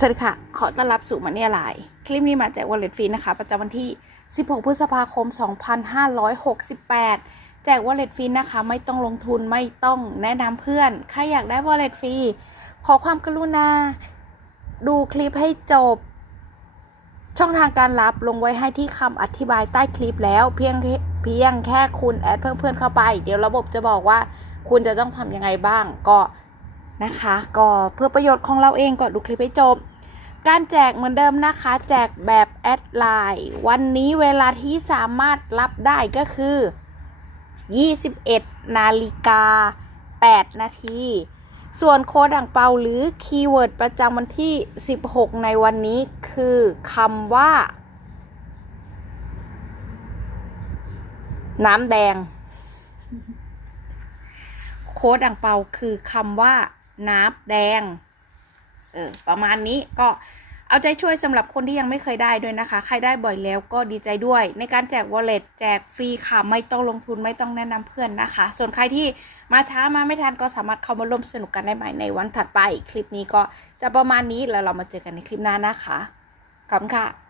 สวัสดีค่ะ ขอต้อนรับสู่มันนี่อะไรคลิปนี้มาจาก Wallet Fee นะคะ ประจำวันที่ 16 พฤษภาคม 2568 แจก Wallet Fee นะคะ ไม่ต้องลงทุนไม่ต้องแนะนำเพื่อน ใครอยากได้ Wallet Fee ขอความกรุณา ดูคลิปให้จบ ช่องทางการรับลงไว้ให้ที่คำอธิบายใต้คลิปแล้ว เพียงเพียงแค่คุณแอดเพื่อนๆเข้าไป เดี๋ยวระบบจะบอกว่า คุณจะต้องทำยังไงบ้าง ก็ นะคะ ก็เพื่อประโยชน์ของเราเองก็ดูคลิปให้จบ การแจกเหมือนเดิมนะคะ แจกแบบแอดไลน์วันนี้เวลาที่สามารถรับได้ก็คือ 21 นาฬิกา 8 นาทีส่วนโค้ดอ่างเปาหรือคีย์เวิร์ดประจำวันที่ 16 ในวันนี้คือคำว่า น้ำแดง โค้ดอ่างเปาคือคำว่า น้ำแดง เออ ประมาณนี้ก็เอาใจช่วยสำหรับคนที่ยังไม่เคยได้ด้วยนะคะ ใครได้บ่อยแล้วก็ดีใจด้วย ในการแจก wallet แจกฟรีค่ะ ไม่ต้องลงทุนไม่ต้องแนะนำเพื่อนนะคะ ส่วนใครที่มาช้ามาไม่ทันก็สามารถเข้ามาร่วมสนุกกันได้ใหม่ในวันถัดไป คลิปนี้ก็จะประมาณนี้แล้วเรามาเจอกันในคลิปหน้านะคะขอบคุณค่ะ